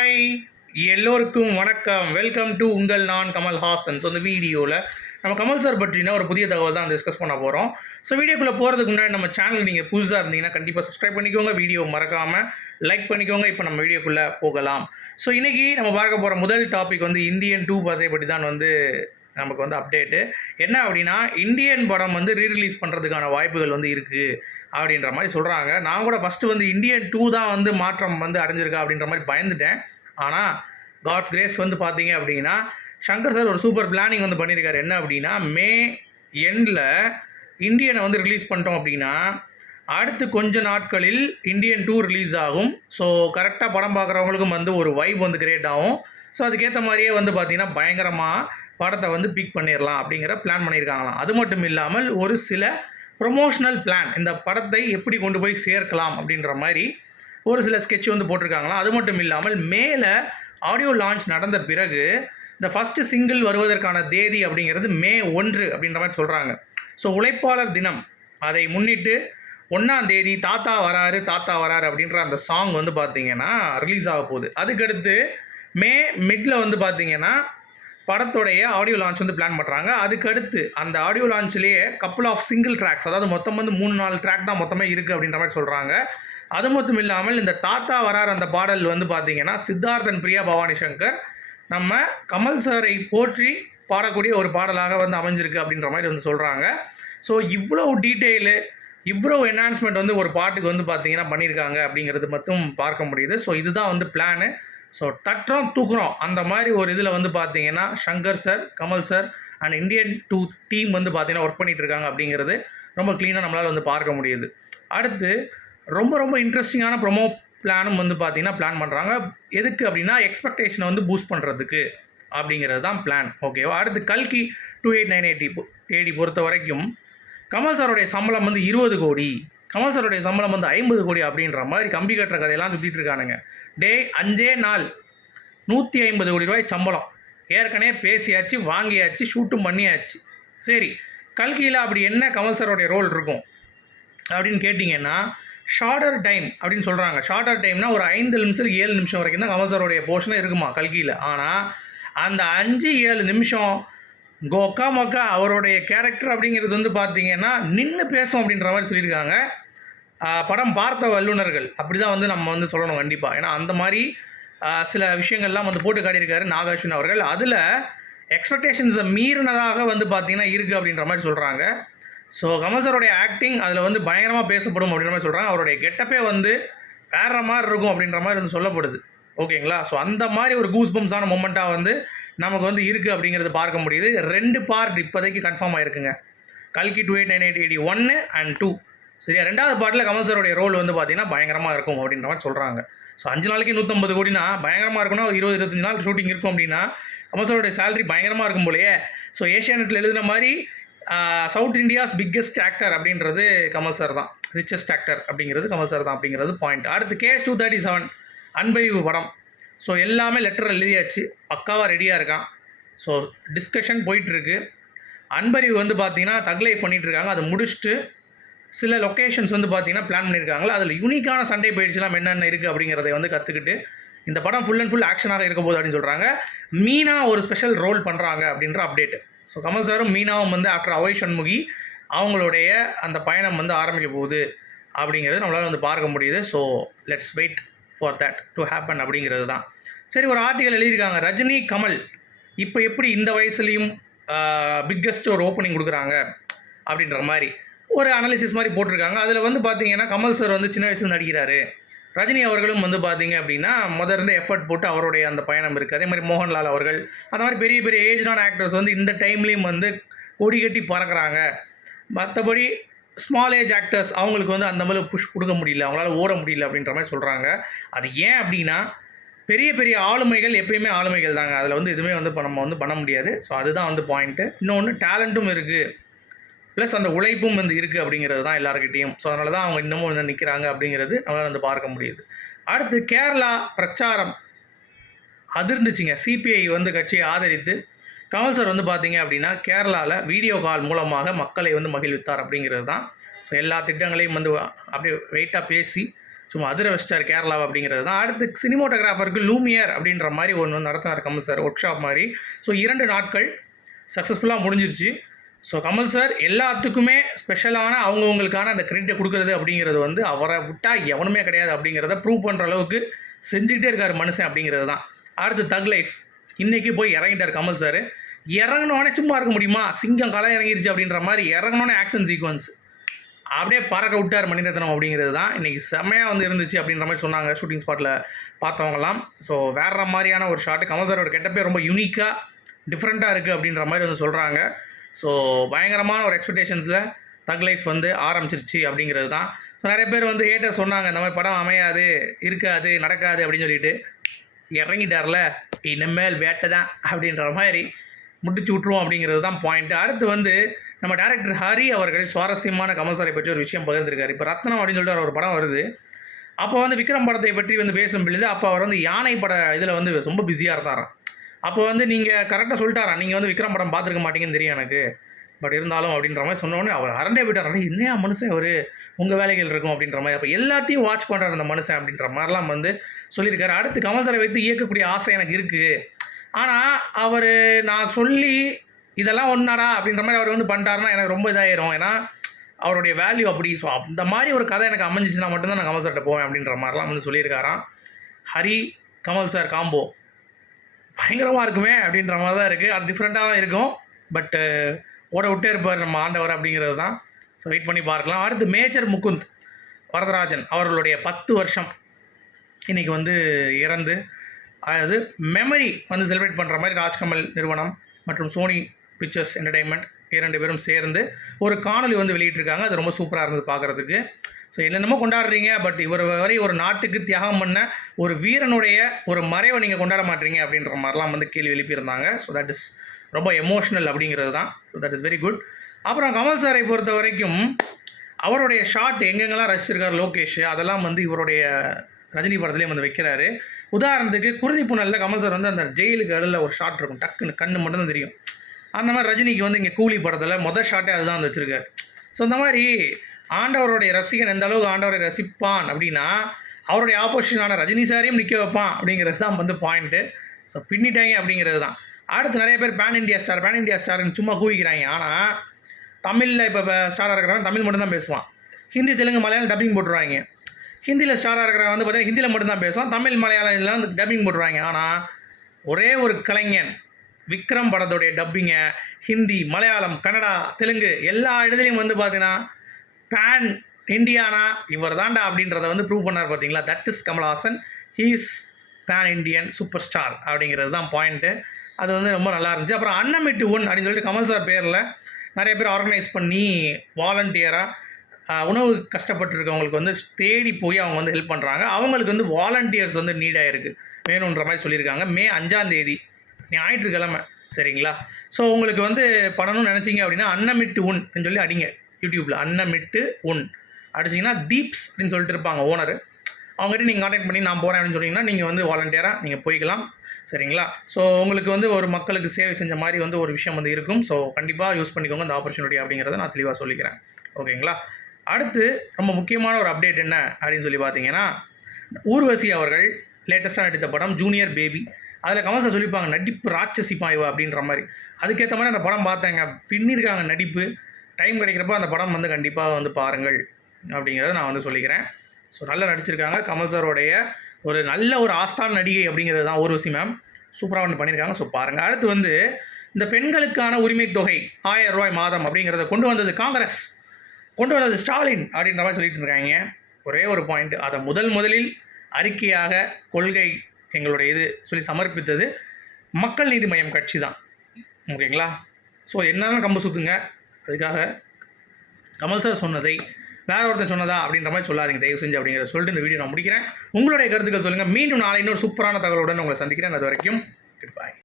Hi எல்லோருக்கும் வணக்கம். Welcome to உங்கள் நான் கமல்ஹாசன் ஸோ இந்த வீடியோவில் நம்ம கமல் சார் பற்றின ஒரு புதிய தகவல் தான் டிஸ்கஸ் பண்ண போகிறோம் ஸோ வீடியோக்குள்ளே போகிறதுக்கு முன்னாடி நம்ம சேனல் நீங்கள் புதுசாக இருந்தீங்கன்னா கண்டிப்பாக சப்ஸ்கிரைப் பண்ணிக்கோங்க. வீடியோ மறக்காமல் லைக் பண்ணிக்கோங்க. இப்போ நம்ம வீடியோக்குள்ளே போகலாம். ஸோ இன்றைக்கி நம்ம பார்க்க போகிற முதல் டாபிக் வந்து இந்தியன் டூ பதை பற்றி தான் வந்து நமக்கு வந்து அப்டேட்டு என்ன அப்படின்னா இந்தியன் படம் வந்து ரீரிலீஸ் பண்ணுறதுக்கான வாய்ப்புகள் வந்து இருக்குது அப்படின்ற மாதிரி சொல்கிறாங்க நான் கூட ஃபஸ்ட்டு வந்து இந்தியன் டூ தான் வந்து மாற்றம் வந்து அடைஞ்சிருக்கா அப்படின்ற மாதிரி பயந்துட்டேன். ஆனால் காட்ஸ் கிரேஸ் வந்து பார்த்தீங்க அப்படின்னா சங்கர் சார் ஒரு சூப்பர் பிளானிங் வந்து பண்ணியிருக்காரு என்ன அப்படின்னா மே எண்டில் இந்தியனை வந்து ரிலீஸ் பண்ணிட்டோம் அப்படின்னா அடுத்து கொஞ்ச நாட்களில் இந்தியன் டூ ரிலீஸ் ஆகும். ஸோ கரெக்டாக படம் பார்க்குறவங்களுக்கும் வந்து ஒரு வைப் வந்து கிரியேட் ஆகும். ஸோ அதுக்கேற்ற மாதிரியே வந்து பார்த்திங்கன்னா பயங்கரமாக படத்தை வந்து பிக் பண்ணிடலாம் அப்படிங்கிற பிளான் பண்ணியிருக்காங்களாம் அது மட்டும் இல்லாமல் ஒரு சில ப்ரொமோஷனல் பிளான் இந்த படத்தை எப்படி கொண்டு போய் சேர்க்கலாம் அப்படின்ற மாதிரி ஒரு சில ஸ்கெட்ச் வந்து போட்டிருக்காங்களாம். அது மட்டும் இல்லாமல் மேலே ஆடியோ லான்ச் நடந்த பிறகு இந்த ஃபஸ்ட்டு சிங்கிள் வருவதற்கான தேதி அப்படிங்கிறது மே ஒன்று அப்படின்ற மாதிரி சொல்கிறாங்க ஸோ உழைப்பாளர் தினம். அதை முன்னிட்டு ஒன்றாம் தேதி தாத்தா வராரு தாத்தா வராரு அப்படின்ற அந்த சாங் வந்து பார்த்தீங்கன்னா ரிலீஸ் ஆக போகுது. அதுக்கடுத்து மே மிட்ல வந்து பார்த்தீங்கன்னா படத்துடைய ஆடியோ லான்ச் வந்து பிளான் பண்ணுறாங்க அதுக்கடுத்து அந்த ஆடியோ லான்ச்லேயே கப்புள் ஆஃப் சிங்கிள் ட்ராக்ஸ் அதாவது மொத்தம் வந்து மூணு நாலு ட்ராக் தான் மொத்தமாக இருக்குது அப்படின்ற மாதிரி சொல்கிறாங்க அது மட்டும் இல்லாமல் இந்த தாத்தா வரார் அந்த பாடல் வந்து பார்த்தீங்கன்னா சித்தார்த்தன் பிரியா பவானி சங்கர். நம்ம கமல் சாரை போற்றி பாடக்கூடிய ஒரு பாடலாக வந்து அமைஞ்சிருக்கு அப்படின்ற மாதிரி வந்து சொல்கிறாங்க ஸோ இவ்வளோ டீட்டெயிலு இவ்வளோ என்ஹான்ஸ்மெண்ட் வந்து ஒரு பாட்டுக்கு வந்து பார்த்தீங்கன்னா பண்ணியிருக்காங்க அப்படிங்கிறது மட்டும் பார்க்க முடியுது. ஸோ இதுதான் வந்து பிளானு ஸோ தட்டுறோம் தூக்குறோம் அந்த மாதிரி ஒரு இதில் வந்து பார்த்தீங்கன்னா Shankar sir Kamal sir and Indian two team வந்து பார்த்தீங்கன்னா ஒர்க் பண்ணிகிட்ருக்காங்க இருக்காங்க அப்படிங்கிறது ரொம்ப க்ளீனாக நம்மளால் வந்து பார்க்க முடியுது. அடுத்து ரொம்ப ரொம்ப இன்ட்ரெஸ்டிங்கான ப்ரொமோ பிளானும் வந்து பார்த்தீங்கன்னா பிளான் பண்ணுறாங்க எதுக்கு அப்படின்னா எக்ஸ்பெக்டேஷனை வந்து பூஸ்ட் பண்ணுறதுக்கு அப்படிங்கிறது தான் பிளான் ஓகேவா அடுத்து கல்கி two eight nine eighty AD பொறுத்த வரைக்கும் கமல் சாருடைய சம்பளம் வந்து இருபது கோடி. கமல் சாருடைய சம்பளம் வந்து ஐம்பது கோடி அப்படின்ற மாதிரி கம்பி கட்டுற கதையெல்லாம் சுற்றிட்டு இருக்கானுங்க. டே அஞ்சே நாள் நூற்றி ஐம்பது கோடி ரூபாய் சம்பளம். ஏற்கனவே பேசியாச்சு வாங்கியாச்சு ஷூட்டும் பண்ணியாச்சு. சரி கல்கியில் அப்படி என்ன கமல் சாரோடைய ரோல் இருக்கும் அப்படின்னு கேட்டிங்கன்னா ஷார்டர் டைம் அப்படின்னு சொல்கிறாங்க ஷார்டர் டைம்னா ஒரு ஐந்து நிமிஷம் ஏழு நிமிஷம் வரைக்கும் தான் கமல் சாரோடைய போர்ஷனே இருக்குமா கல்கியில் ஆனால் அந்த அஞ்சு ஏழு நிமிஷம் கோக்கா மக்கா அவருடைய கேரக்டர் அப்படிங்கிறது வந்து பார்த்தீங்கன்னா நின்று பேசும் அப்படின்ற மாதிரி சொல்லியிருக்காங்க. படம் பார்த்த வல்லுநர்கள். அப்படி தான் வந்து நம்ம வந்து சொல்லணும் கண்டிப்பாக ஏன்னா அந்த மாதிரி சில விஷயங்கள்லாம் வந்து போட்டு காட்டியிருக்காரு நாகார்ஜுன் அவர்கள். அதில் எக்ஸ்பெக்டேஷன்ஸை மீறினதாக வந்து பார்த்தீங்கன்னா இருக்குது அப்படின்ற மாதிரி சொல்கிறாங்க ஸோ கமல் சாருடைய ஆக்டிங் அதில் வந்து பயங்கரமாக பேசப்படும் அப்படின்ற மாதிரி சொல்கிறாங்க அவருடைய கெட்டப்பே வந்து வேற மாதிரி இருக்கும் அப்படின்ற மாதிரி வந்து சொல்லப்படுது. ஓகேங்களா? ஸோ அந்த மாதிரி ஒரு கூஸ் பம்ஸான மொமெண்ட்டாக வந்து நமக்கு வந்து இருக்குது அப்படிங்கிறது பார்க்க முடியுது. ரெண்டு பார்ட் இப்போதைக்கு கன்ஃபார்ம் ஆயிருக்குங்க. கல்கி two eight nine eight eighty ஒன்று அண்ட் டூ சரியா? ரெண்டாவது பாட்டில் கமல் சாருடைய ரோல் வந்து பார்த்திங்கன்னா பயங்கரமாக இருக்கும் அப்படின்ற மாதிரி சொல்கிறாங்க ஸோ அஞ்சு நாளைக்கு நூற்றம்பது கோடினா பயங்கரமாக இருக்கும்னா ஒரு இருபது இருபத்தஞ்சு நாள் ஷூட்டிங் இருக்கும் அப்படின்னா கமல் சாருடைய சேலரி பயங்கரமாக இருக்கும் போலயே. ஸோ ஏஷியானெட்டில் எழுதுன மாதிரி சவுத் இந்தியாஸ் பிக்கெஸ்ட் ஆக்டர் அப்படின்றது கமல் சார் தான். ரிச்சஸ்ட் ஆக்டர் அப்படிங்கிறது கமல் சார் தான் அப்படிங்கிறது பாயிண்ட் அடுத்து K S two thirty seven Anbariv படம். ஸோ எல்லாமே லெட்டர் எழுதியாச்சு. பக்காவாக ரெடியாக இருக்கான். ஸோ டிஸ்கஷன் போயிட்டுருக்கு. அன்பறிவு வந்து பார்த்தீங்கன்னா தக்லைஃப் பண்ணிகிட்டு இருக்காங்க அதை முடிச்சுட்டு சில லொக்கேஷன்ஸ் வந்து பார்த்தீங்கன்னா பிளான் பண்ணியிருக்காங்களா அதில் யூனிக்கான சண்டை பயிற்சிலாம் என்னென்ன இருக்குது அப்படிங்கிறத வந்து கற்றுக்கிட்டு இந்த படம் ஃபுல் அண்ட் ஃபுல் ஆக்ஷனாக இருக்க போகுது அப்படின்னு சொல்கிறாங்க மீனா ஒரு ஸ்பெஷல் ரோல் பண்ணுறாங்க அப்படின்ற அப்டேட் ஸோ கமல் சாரும் மீனாவும் வந்து ஆஃப்டர் அவை சண்முகி அவங்களுடைய அந்த பயணம் வந்து ஆரம்பிக்க போகுது அப்படிங்கிறது நம்மளால் வந்து பார்க்க முடியுது. So let's wait for that to happen அப்படிங்கிறது தான். சரி ஒரு ஆர்டிகல் எழுதியிருக்காங்க. ரஜினி கமல் இப்போ எப்படி இந்த வயசுலேயும் பிக்கஸ்ட் ஒரு ஓப்பனிங் கொடுக்குறாங்க அப்படின்ற மாதிரி ஒரு அனாலிசிஸ் மாதிரி போட்டிருக்காங்க. அதில் வந்து பார்த்தீங்கன்னா கமல் சார் வந்து சின்ன வயசில் நடிக்கிறாரு. ரஜினி அவர்களும் வந்து பார்த்தீங்க அப்படின்னா முதல்ல எஃபர்ட் போட்டு அவருடைய அந்த பயணம் இருக்குது அதே மாதிரி மோகன்லால் அவர்கள் அந்த மாதிரி பெரிய பெரிய ஏஜ்டான ஆக்டர்ஸ் வந்து இந்த டைம்லேயும் வந்து கொடி கட்டி பறக்கிறாங்க. மற்றபடி ஸ்மால் ஏஜ் ஆக்டர்ஸ் அவங்களுக்கு வந்து அந்த மாதிரி புஷ் கொடுக்க முடியல. அவங்களால ஓட முடியல அப்படின்ற மாதிரி சொல்கிறாங்க அது ஏன் அப்படின்னா பெரிய பெரிய ஆளுமைகள் எப்பயுமே ஆளுமைகள் தாங்க. அதில் வந்து எதுவுமே வந்து நம்ம வந்து பண்ண முடியாது. ஸோ அதுதான் வந்து பாயிண்ட்டு இன்னொன்று டேலண்ட்டும் இருக்குது ப்ளஸ் அந்த உழைப்பும் வந்து இருக்குது அப்படிங்கிறது தான் எல்லாருக்கிட்டையும் ஸோ அதனால தான் அவங்க இன்னமும் வந்து நிற்கிறாங்க அப்படிங்கிறது நம்மளால் வந்து பார்க்க முடியுது. அடுத்து கேரளா பிரச்சாரம் அதிர்ந்துச்சுங்க. சிபிஐ வந்து கட்சியை ஆதரித்து கமல் சார் வந்து பார்த்தீங்க அப்படின்னா கேரளாவில் வீடியோ கால் மூலமாக மக்களை வந்து மகிழ்வித்தார் அப்படிங்கிறது தான். ஸோ எல்லா திட்டங்களையும் வந்து அப்படியே வெயிட்டாக பேசி சும்மா அதிர வச்சிட்டார் கேரளாவை அப்படிங்கிறது தான். அடுத்து சினிமோட்டோகிராஃபருக்கு லூமியர் அப்படின்ற மாதிரி ஒன்று வந்து நடத்தினார் கமல் சார். ஒர்க் ஷாப் மாதிரி. ஸோ இரண்டு நாட்கள் சக்ஸஸ்ஃபுல்லாக முடிஞ்சிருச்சு. ஸோ கமல் சார் எல்லாத்துக்குமே ஸ்பெஷலான அவங்கவுங்களுக்கான அந்த கிரெடிட்டை கொடுக்குறது அப்படிங்கிறது வந்து அவரை விட்டால் எவனுமே கிடையாது அப்படிங்கிறத ப்ரூவ் பண்ணுற அளவுக்கு செஞ்சுக்கிட்டே இருக்கார் மனுஷன் அப்படிங்கிறது தான். அடுத்து தக் லைஃப் இன்றைக்கி போய் இறங்கிட்டார் கமல் சார் இறங்கினோடனே சும்மா இருக்க முடியுமா? சிங்கம் களை இறங்கிருச்சு அப்படின்ற மாதிரி இறங்கினோடனே ஆக்ஷன் சீக்வன்ஸ் அப்படியே பறக்க விட்டார் மணிரத்னம் அப்படிங்கிறது தான். இன்றைக்கி செம்மையாக வந்து இருந்துச்சு அப்படின்ற மாதிரி சொன்னாங்க ஷூட்டிங் ஸ்பாட்டில் பார்த்தவங்கலாம் ஸோ வேறு மாதிரியான ஒரு ஷாட்டு கமல் சாரோட கெட்டப்பே ரொம்ப யூனிக்காக டிஃப்ரெண்ட்டாக இருக்குது அப்படின்ற மாதிரி வந்து சொல்கிறாங்க ஸோ பயங்கரமான ஒரு எக்ஸ்பெக்டேஷன்ஸில் தக் லைஃப் வந்து ஆரம்பிச்சிருச்சு அப்படிங்கிறது தான் ஸோ நிறைய பேர் வந்து ஏட்ட சொன்னாங்க இந்த மாதிரி படம் அமையாது இருக்காது நடக்காது அப்படின்னு சொல்லிட்டு. இறங்கிட்டார்ல இனிமேல் வேட்டை தான் அப்படின்ற மாதிரி முடிச்சு விட்ருவோம் அப்படிங்கிறது தான் பாயிண்ட் அடுத்து வந்து நம்ம டேரக்டர் ஹரி அவர்கள் சுவாரஸ்யமான கமல் சாரை பற்றி ஒரு விஷயம் பகிர்ந்திருக்காரு. இப்போ ரத்னம் அப்படின்னு சொல்லிட்டு ஒரு படம் வருது. அப்போ வந்து விக்ரம் படத்தை பற்றி வந்து பேசும் பொழுது அப்போ அவர் வந்து யானை பட இதில் வந்து ரொம்ப பிஸியாக இருந்தாராம். அப்போ வந்து நீங்கள் கரெக்டாக சொல்லிட்டாரா? நீங்கள் வந்து விக்ரம் படம் பார்த்துருக்க மாட்டீங்கன்னு தெரியும் எனக்கு. பட் இருந்தாலும் அப்படின்ற மாதிரி சொன்னோடனே அவர் அரண்டே போயிட்டார். என்னையா மனுஷன் அவர்? உங்கள் வேலைகள் இருக்கும் அப்படின்ற மாதிரி. அப்போ எல்லாத்தையும் வாட்ச் பண்ணுறாரு அந்த மனுஷன் அப்படின்ற மாதிரிலாம் வந்து சொல்லியிருக்காரு. அடுத்து கமல் சாரை வைத்து இயக்கக்கூடிய ஆசை எனக்கு இருக்குது ஆனால் அவர் நான் சொல்லி இதெல்லாம் ஒன்றாடா அப்படின்ற மாதிரி அவர் வந்து பண்ணிட்டாருன்னா எனக்கு ரொம்ப இதாயிரும். ஏன்னா அவருடைய வேல்யூ அப்படி. ஸோ அந்த மாதிரி ஒரு கதை எனக்கு அமைஞ்சிச்சுன்னா மட்டும்தான் நான் கமல் சார்கிட்ட போவேன் அப்படின்ற மாதிரிலாம் வந்து சொல்லியிருக்காராம். ஹரி கமல் சார் காம்போ பயங்கரமாக இருக்குமே அப்படின்ற மாதிரி தான் இருக்குது அது டிஃப்ரெண்ட்டாக தான் இருக்கும். பட்டு uh, ஓட விட்டே இருப்பார் நம்ம ஆண்டவர் அப்படிங்கிறது தான். ஸோ வெயிட் பண்ணி பார்க்கலாம். அடுத்து மேஜர் முகுந்த் வரதராஜன் அவர்களுடைய பத்து வருஷம் இன்றைக்கி வந்து இறந்து அதாவது மெமரி வந்து செலிப்ரேட் பண்ணுற மாதிரி ராஜ்கமல் நிறுவனம் மற்றும் சோனி பிக்சர்ஸ் என்டர்டைன்மெண்ட் இரண்டு பேரும் சேர்ந்து ஒரு காணொலி வந்து வெளியிட்டிருக்காங்க. அது ரொம்ப சூப்பராக இருந்தது பார்க்குறதுக்கு ஸோ என்னென்னமோ கொண்டாடுறீங்க பட் இவர் வரை ஒரு நாட்டுக்கு தியாகம் பண்ண ஒரு வீரனுடைய ஒரு மறைவை நீங்கள் கொண்டாட மாட்டீங்க அப்படின்ற மாதிரிலாம் வந்து கேள்வி எழுப்பியிருந்தாங்க. ஸோ தட் இஸ் ரொம்ப எமோஷ்னல் அப்படிங்கிறது தான். So that is very good அப்புறம் கமல் சாரை பொறுத்த வரைக்கும் அவருடைய ஷாட் எங்கெங்கெல்லாம் ரசிச்சிருக்கார் லோகேஷ்? அதெல்லாம் வந்து இவருடைய ரஜினி படத்துலேயும் வந்து வைக்கிறாரு. உதாரணத்துக்கு குருதி புனலில் கமல் சார் வந்து அந்த ஜெயிலுக்கு அடியில் ஒரு ஷாட் இருக்கும். டக்குன்னு கண்ணு மட்டும்தான் தெரியும். அந்த மாதிரி ரஜினிக்கு வந்து இங்கே கூலி படத்தில் மொதல் ஷாட்டே அதுதான் வந்து வச்சுருக்காரு. ஸோ இந்த மாதிரி ஆண்டவருடைய ரசிகன் எந்த அளவுக்கு ஆண்டவரை ரசிப்பான் அப்படின்னா அவருடைய ஆப்போசிஷனான ரஜினி சாரையும் நிற்க வைப்பான் அப்படிங்கிறது தான் வந்து பாயிண்ட்டு ஸோ பின்னிட்டாங்க அப்படிங்கிறது தான். அடுத்து நிறைய பேர் pan India star pan India ஸ்டார்னு சும்மா கூவிக்கிறாங்க. ஆனால் தமிழில் இப்போ ஸ்டாராக இருக்கிறவன் தமிழ் மட்டும்தான் பேசுவான். ஹிந்தி தெலுங்கு மலையாளம் டப்பிங் போட்டுருவாங்க. ஹிந்தியில் ஸ்டாராக இருக்கிறவன் வந்து பார்த்தீங்கன்னா ஹிந்தியில் மட்டும்தான் பேசுவான். தமிழ் மலையாளம் இதெல்லாம் வந்து டப்பிங் போட்டுருவாங்க. ஆனால் ஒரே ஒரு கலைஞன் விக்ரம் படத்துடைய டப்பிங்க ஹிந்தி மலையாளம் கன்னடா தெலுங்கு எல்லா இடத்துலையும் வந்து பார்த்தீங்கன்னா பேன் இந்தியானா இவர் தாண்டா அப்படின்றத வந்து ப்ரூவ் பண்ணார் பார்த்தீங்களா that is Kamal Haasan. He's pan Indian super star அப்படிங்கிறது தான் பாயிண்ட்டு அது வந்து ரொம்ப நல்லா இருந்துச்சு. அப்புறம் அன்னமிட்டு ஒன் அப்படின்னு சொல்லிட்டு கமல் சார் பேரில் நிறைய பேர் ஆர்கனைஸ் பண்ணி வாலண்டியராக உணவு கஷ்டப்பட்டுருக்கவங்களுக்கு வந்து தேடி போய் அவங்க வந்து ஹெல்ப் பண்ணுறாங்க அவங்களுக்கு வந்து வாலண்டியர்ஸ் வந்து நீடாக இருக்குது வேணுன்ற மாதிரி சொல்லியிருக்காங்க. மே அஞ்சாந்தேதி ஞாயிற்றுக்கிழமை சரிங்களா? ஸோ உங்களுக்கு வந்து பண்ணணும்னு நினச்சிங்க அப்படின்னா அன்னமிட்டு உன் அப்படின்னு சொல்லி அடிங்க யூடியூப்பில் அன்னமிட்டு உன் அடிச்சிங்கன்னா தீப்ஸ் அப்படின்னு சொல்லிட்டு இருப்பாங்க ஓனர். அவங்ககிட்ட நீங்கள் காண்டாக்ட் பண்ணி நான் போகிறேன் அப்படின்னு சொன்னீங்கன்னா நீங்கள் வந்து வாலண்டியராக நீங்கள் போய்க்கலாம் சரிங்களா? ஸோ உங்களுக்கு வந்து ஒரு மக்களுக்கு சேவை செஞ்ச மாதிரி வந்து ஒரு விஷயம் வந்து இருக்கும். ஸோ கண்டிப்பாக யூஸ் பண்ணிக்கோங்க அந்த ஆப்பர்ச்சுனிட்டி அப்படிங்கிறத நான் தெளிவாக சொல்லிக்கிறேன். ஓகேங்களா? அடுத்து ரொம்ப முக்கியமான ஒரு அப்டேட் என்ன அப்படின்னு சொல்லி பார்த்தீங்கன்னா ஊர்வசி அவர்கள் லேட்டஸ்ட்டாக நடித்த படம் ஜூனியர் பேபி அதில் கமல் சார் சொல்லியிருப்பாங்க நடிப்பு ராட்சசி பாய்வா அப்படின்ற மாதிரி. அதுக்கேற்ற மாதிரி அந்த படம் பார்த்தேங்க. பின்னிருக்காங்க நடிப்பு. டைம் கிடைக்கிறப்போ அந்த படம் வந்து கண்டிப்பாக வந்து பாருங்கள் அப்படிங்கிறத நான் வந்து சொல்லிக்கிறேன். ஸோ நல்லா நடிச்சிருக்காங்க. கமல் சாரோடைய ஒரு நல்ல ஒரு ஆஸ்தான் நடிகை அப்படிங்கிறது தான் ஊர்வசி மேம் சூப்பராக ஒன்று பண்ணியிருக்காங்க ஸோ பாருங்கள் அடுத்து வந்து இந்த பெண்களுக்கான உரிமை தொகை ஆயிரம் ரூபாய் மாதம் அப்படிங்கிறத கொண்டு வந்தது காங்கிரஸ். கொண்டு வந்தது ஸ்டாலின் அப்படின்ற மாதிரி சொல்லிட்டு இருக்காங்க. ஒரே ஒரு பாயிண்ட் அதை முதல் முதலில் அறிக்கையாக கொள்கை எங்களுடைய இது சொல்லி சமர்ப்பித்தது மக்கள் நீதி மையம் கட்சி தான் ஓகேங்களா? ஸோ என்னென்ன கம்பு சுற்றுங்க அதுக்காக கமல் சார் சொன்னதை வேற ஒருத்தர் சொன்னதா அப்படின்ற மாதிரி சொல்லாதீங்க. தயவு செஞ்சு அப்படிங்கிற சொல்லிட்டு இந்த வீடியோ நான் முடிக்கிறேன். உங்களுடைய கருத்துக்கள் சொல்லுங்கள் மீண்டும் நாளை இன்னொரு சூப்பரான தகவலுடன் உங்களை சந்திக்கிறேன். அது வரைக்கும்